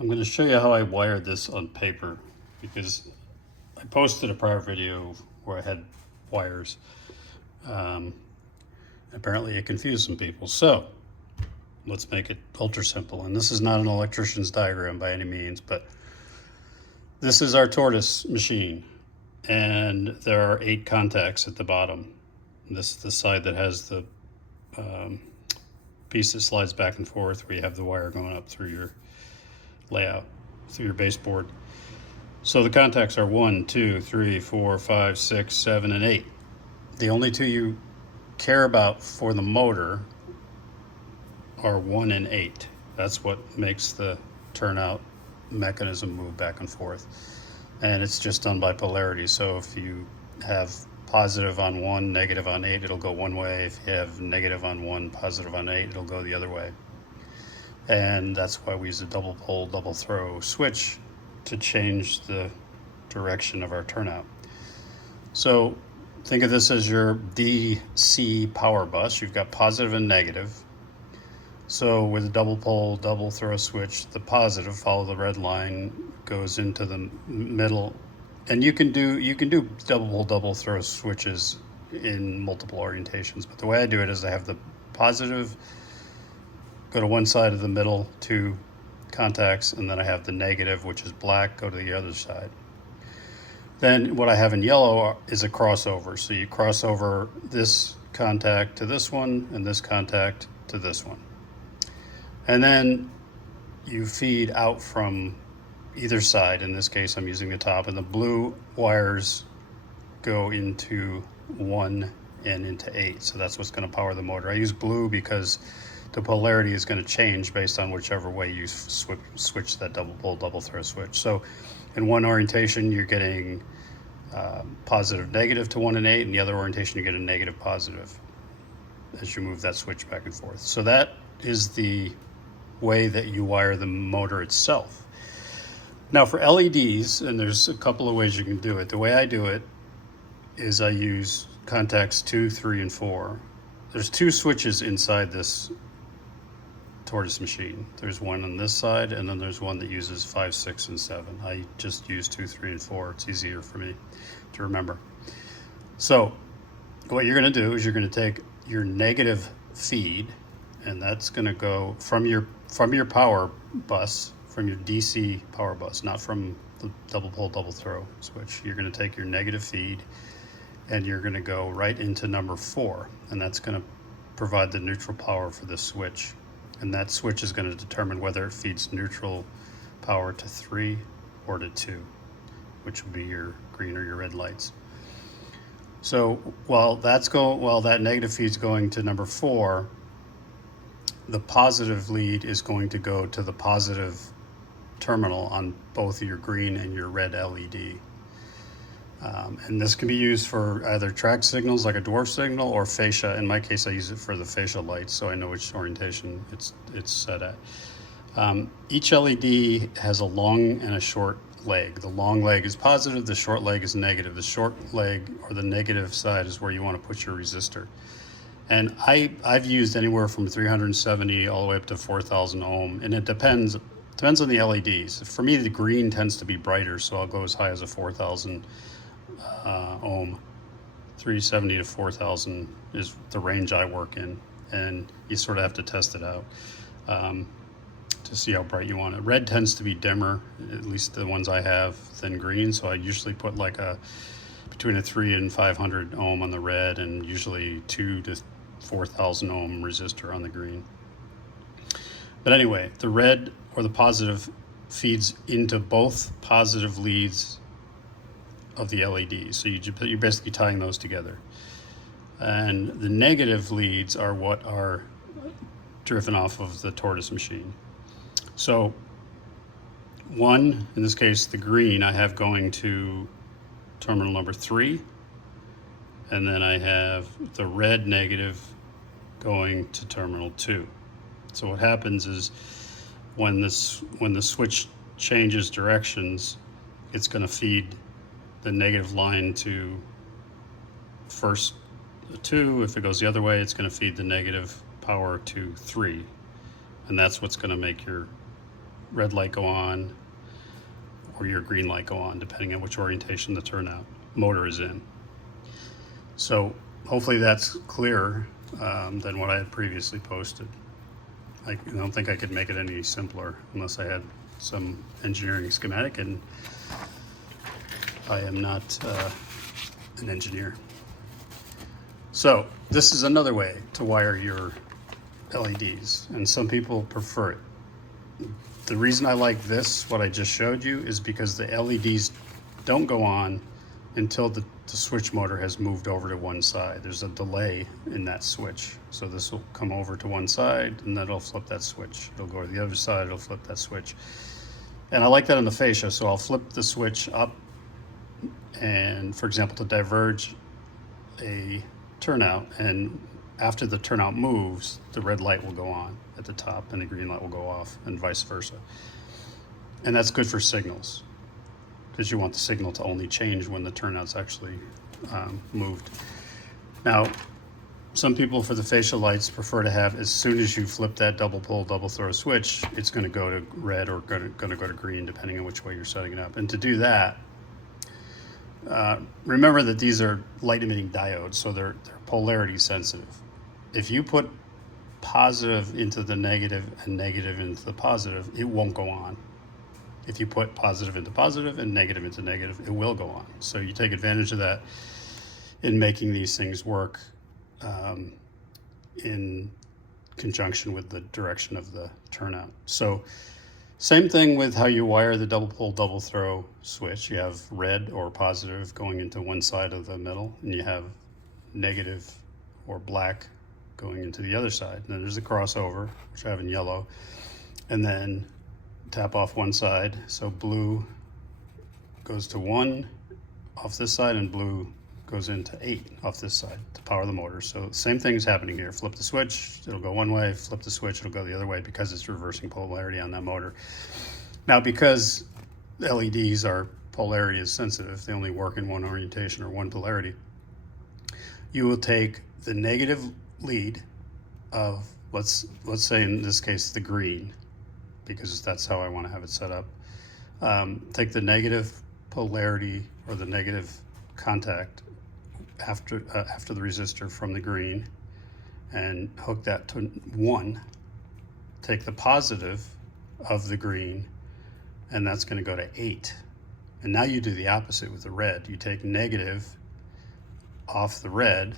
I'm going to show you how I wired this on paper because I posted a prior video where I had wires. Um, Apparently it confused some people. So let's make it ultra simple. And this is not an electrician's diagram by any means, but this is our Tortoise machine. And there are 8 contacts at the bottom. This is the side that has the piece that slides back and forth where you have the wire going up through your layout, through your baseboard. So the contacts are 1, 2, 3, 4, 5, 6, 7, and 8. The only 2 you care about for the motor are 1 and 8. That's what makes the turnout mechanism move back and forth. And it's just done by polarity. So if you have positive on 1, negative on 8, it'll go one way. If you have negative on 1, positive on 8, it'll go the other way. And that's why we use a double pole, double throw switch to change the direction of our turnout. So think of this as your DC power bus. You've got positive and negative. So with a double pole, double throw switch, the positive, follow the red line, goes into the middle. And you can do double pole, double throw switches in multiple orientations. But the way I do it is I have the positive go to one side of the middle 2 contacts, and then I have the negative, which is black, go to the other side. Then what I have in yellow is a crossover. So you cross over this contact to this one and this contact to this one. And then you feed out from either side. In this case, I'm using the top, and the blue wires go into 1 and into 8. So that's what's going to power the motor. I use blue because the polarity is going to change based on whichever way you switch that double pole, double throw switch. So in one orientation, you're getting positive, negative to 1 and 8, and the other orientation, you get a negative, positive as you move that switch back and forth. So that is the way that you wire the motor itself. Now for LEDs, and there's a couple of ways you can do it. The way I do it is I use contacts 2, 3, and 4. There's 2 switches inside this Tortoise machine. There's one on this side, and then there's one that uses 5, 6, and 7. I just use 2, 3, and 4. It's easier for me to remember. So what you're going to do is you're going to take your negative feed, and that's going to go from your power bus, from your DC power bus, not from the double pole, double throw switch. You're going to take your negative feed, and you're going to go right into number 4, and that's going to provide the neutral power for this switch. And that switch is going to determine whether it feeds neutral power to 3 or to 2, which will be your green or your red lights. So while that negative feed's going to number 4, the positive lead is going to go to the positive terminal on both your green and your red LED. And this can be used for either track signals like a dwarf signal or fascia. In my case, I use it for the fascia lights, so I know which orientation it's set at. Each LED has a long and a short leg. The long leg is positive, the short leg is negative. The short leg, or the negative side, is where you want to put your resistor. And I've used anywhere from 370 all the way up to 4,000 ohm, and it depends on the LEDs. For me, the green tends to be brighter, so I'll go as high as a 4,000 ohm. 370 to 4,000 is the range I work in, and you sort of have to test it out to see how bright you want it. Red tends to be dimmer, at least the ones I have, than green, so I usually put like between a 3 and 500 ohm on the red, and usually 2 to 4,000 ohm resistor on the green. But anyway, the red or the positive feeds into both positive leads of the LED. So you're basically tying those together. And the negative leads are what are driven off of the Tortoise machine. So one, in this case, the green, I have going to terminal number 3. And then I have the red negative going to terminal 2. So what happens is when the switch changes directions, it's going to feed the negative line to first 2. If it goes the other way, it's going to feed the negative power to 3. And that's what's going to make your red light go on or your green light go on, depending on which orientation the turnout motor is in. So hopefully that's clearer than what I had previously posted. I don't think I could make it any simpler unless I had some engineering schematic, and I am not an engineer. So this is another way to wire your LEDs, and some people prefer it. The reason I like this, what I just showed you, is because the LEDs don't go on until the switch motor has moved over to one side. There's a delay in that switch. So this will come over to one side and then it'll flip that switch. It'll go to the other side, it'll flip that switch. And I like that on the fascia, so I'll flip the switch up and, for example, to diverge a turnout, and after the turnout moves, the red light will go on at the top and the green light will go off, and vice versa. And that's good for signals, because you want the signal to only change when the turnout's actually moved. Now, some people for the facial lights prefer to have, as soon as you flip that double pull, double throw switch, it's going to go to red or going to go to green, depending on which way you're setting it up. And to do that, remember that these are light emitting diodes, so they're polarity sensitive. If you put positive into the negative and negative into the positive, it won't go on. If you put positive into positive and negative into negative, it will go on. So you take advantage of that in making these things work in conjunction with the direction of the turnout. So same thing with how you wire the double pull, double throw switch. You have red or positive going into one side of the middle, and you have negative or black going into the other side. And then there's a crossover, which I have in yellow, and then tap off one side. So blue goes to 1 off this side and blue goes into 8 off this side to power the motor. So same thing is happening here. Flip the switch, it'll go one way. Flip the switch, it'll go the other way, because it's reversing polarity on that motor. Now, because LEDs are polarity is sensitive, they only work in one orientation or one polarity, you will take the negative lead of, let's say in this case, the green, because that's how I want to have it set up. Take the negative polarity or the negative contact after the resistor from the green and hook that to 1. Take the positive of the green, and that's going to go to 8. And now you do the opposite with the red. You take negative off the red,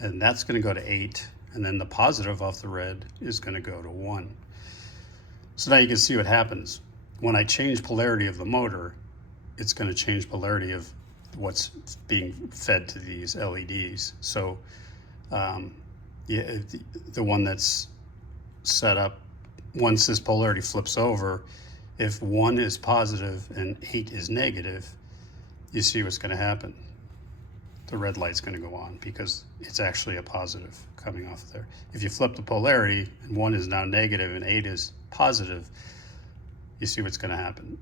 and that's going to go to 8, and then the positive off the red is going to go to 1. So now you can see what happens. When I change polarity of the motor, it's going to change polarity of what's being fed to these LEDs. So the one that's set up, once this polarity flips over, if 1 is positive and 8 is negative, you see what's going to happen. The red light's going to go on because it's actually a positive coming off there. If you flip the polarity and 1 is now negative and 8 is positive, you see what's going to happen.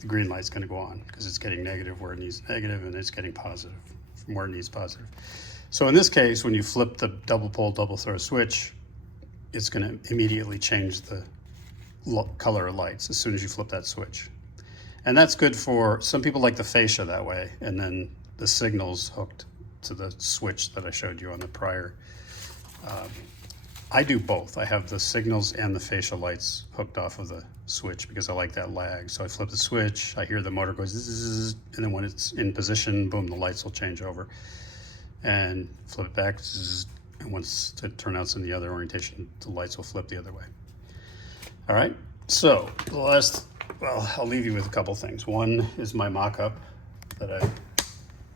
The green light's going to go on because it's getting negative where it needs negative, and it's getting positive from where it needs positive. So in this case, when you flip the double pull, double throw switch, it's going to immediately change the color of lights as soon as you flip that switch. And that's good for, some people like the fascia that way, and then the signal's hooked to the switch that I showed you on the prior. I do both. I have the signals and the fascia lights hooked off of the switch because I like that lag. So I flip the switch, I hear the motor go zzz, and then when it's in position, boom, the lights will change over. And flip it back, zzz, and once the turnout's in the other orientation, the lights will flip the other way. All right, so the last, well, I'll leave you with a couple things. One is my mock-up that I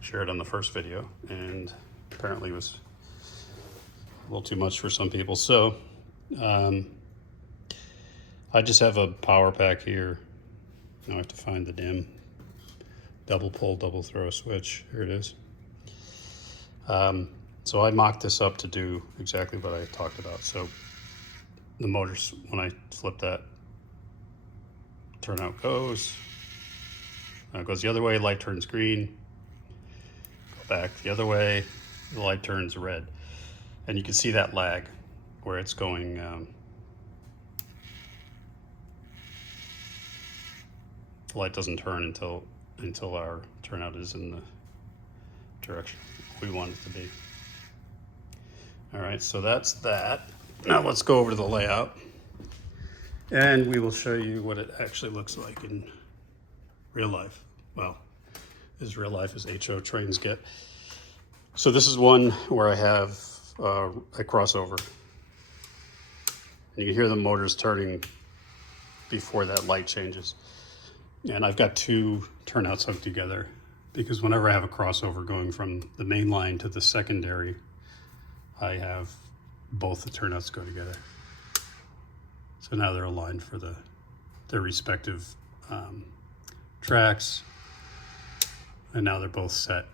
shared on the first video, and apparently was a little too much for some people. So I just have a power pack here. Now I have to find the damn double pull, double throw switch. Here it is. So I mocked this up to do exactly what I talked about. So the motors, when I flip that, turnout goes. Now it goes the other way, light turns green. Go back the other way, the light turns red. And you can see that lag where it's going the light doesn't turn until our turnout is in the direction we want it to be. All right, so that's that. Now let's go over to the layout, and we will show you what it actually looks like in real life. Well, as real life as HO trains get. So this is one where I have a crossover. And you can hear the motors turning before that light changes. And I've got two turnouts hooked together because whenever I have a crossover going from the main line to the secondary, I have both the turnouts go together. So now they're aligned for their respective tracks. And now they're both set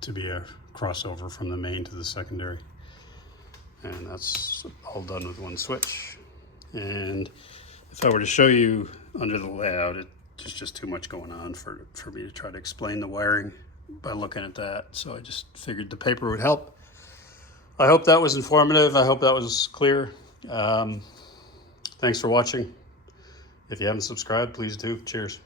to be a crossover from the main to the secondary. And that's all done with one switch. And if I were to show you under the layout, there's just too much going on for me to try to explain the wiring by looking at that. So I just figured the paper would help. I hope that was informative. I hope that was clear. Thanks for watching. If you haven't subscribed, please do. Cheers.